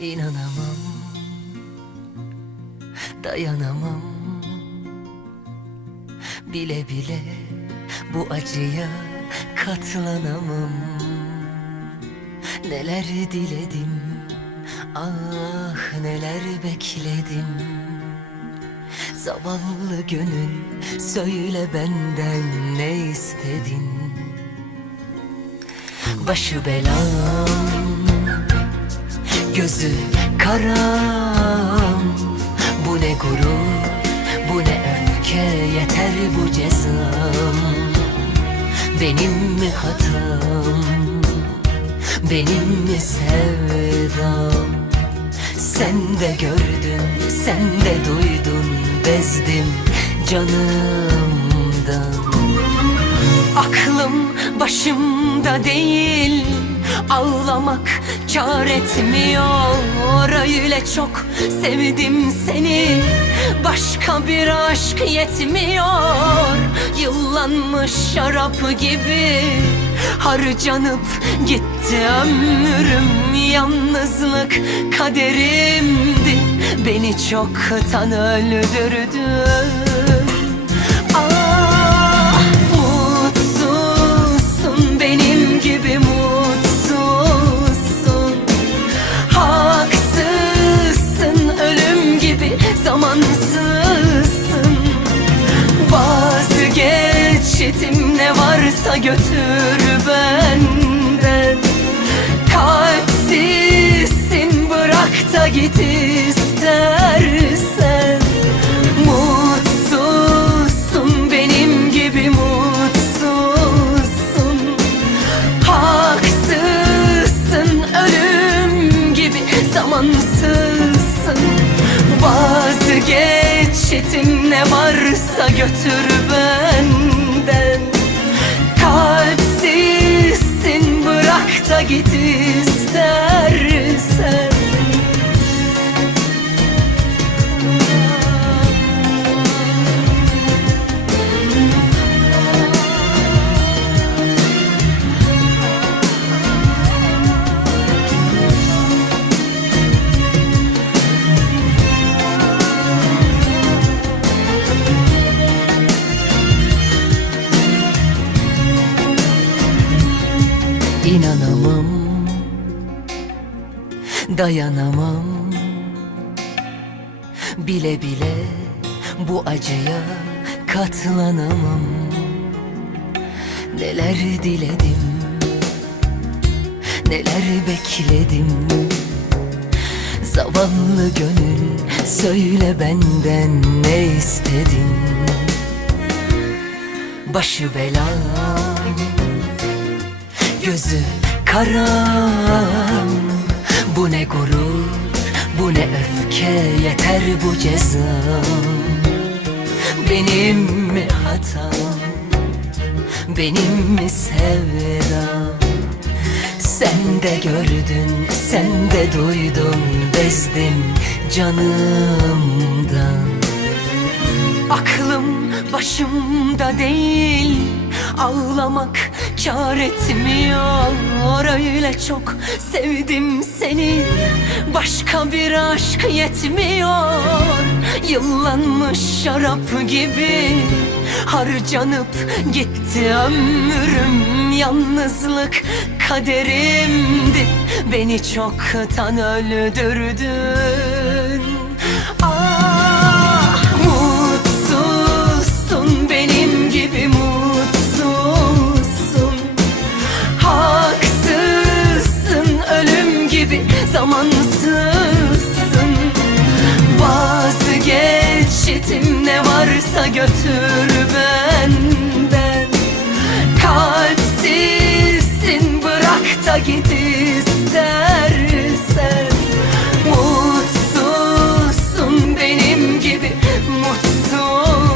İnanamam, dayanamam. Bile bile bu acıya katlanamam. Neler diledim, ah neler bekledim. Zavallı gönül, söyle benden ne istedin? Başı belam, gözü karam. Bu ne gurur, bu ne öfke, yeter bu cezam. Benim mi hatam, benim mi sevdam? Sen de gördün, sen de duydun, bezdim canımdan. Aklım başımda değil, ağlamak kâr etmiyor. Öyle çok sevdim seni, başka bir aşk yetmiyor. Yıllanmış şarap gibi harcanıp gitti ömrüm. Yalnızlık kaderimdi, beni çoktan öldürdü. Ah, mutsuzsun, benim gibi mutsuzsun. Haksızsın, ölüm gibi zamansızsın. Vazgeçtim, ne varsa götür benden. Kalpsizsin, bırak da git istersen. Mutsuzsun, benim gibi mutsuzsun. Haksızsın, ölüm gibi zamansızsın. Vazgeçtim, ne varsa götür benden. Kalpsizsin, bırak da git istersen. İnanamam, dayanamam. Bile bile bu acıya katlanamam. Neler diledim, neler bekledim. Zavallı gönül, söyle benden ne istedin? Başı belam, gözü karam. Bu ne gurur, bu ne öfke, yeter bu cezam. Benim mi hatam, benim mi sevdam? Sen de gördün, sen de duydun, bezdim canımdan. Aklım başımda değil, ağlamak kâr etmiyor. Öyle çok sevdim seni, başka bir aşk yetmiyor. Yıllanmış şarap gibi harcanıp gitti ömrüm. Yalnızlık kaderimdi, beni çoktan öldürdün. Ah, mutsuzsun, benim gibi mutsuzsun. Haksızsın, ölüm gibi zamansızsın. Vazgeçtim, ne varsa götür benden. Kalpsizsin, bırak da git istersen. Mutsuzsun, benim gibi mutsuzsun.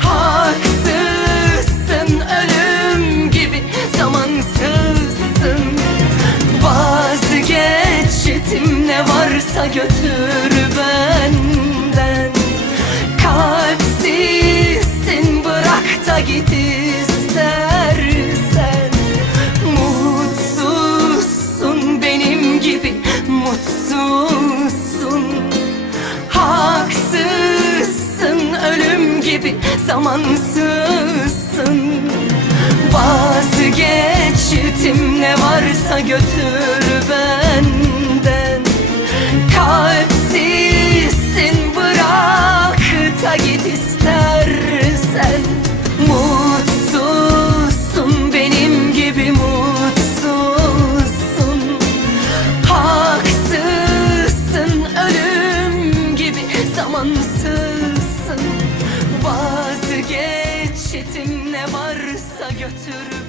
Haksızsın, ölüm gibi zamansızsın. Vazgeçtim, ne varsa götür benden. Kalpsizsin, bırak da git istersen. Mutsuzsun, gibi zamansızsın. Vazgeçtim ne varsa götür benden. Kalpsizsin, bırak da git istersen. Mutsuzsun, benim gibi mutsuzsun. Haksızsın, ölüm gibi zamansızsın. Vazgeçtim ne varsa götür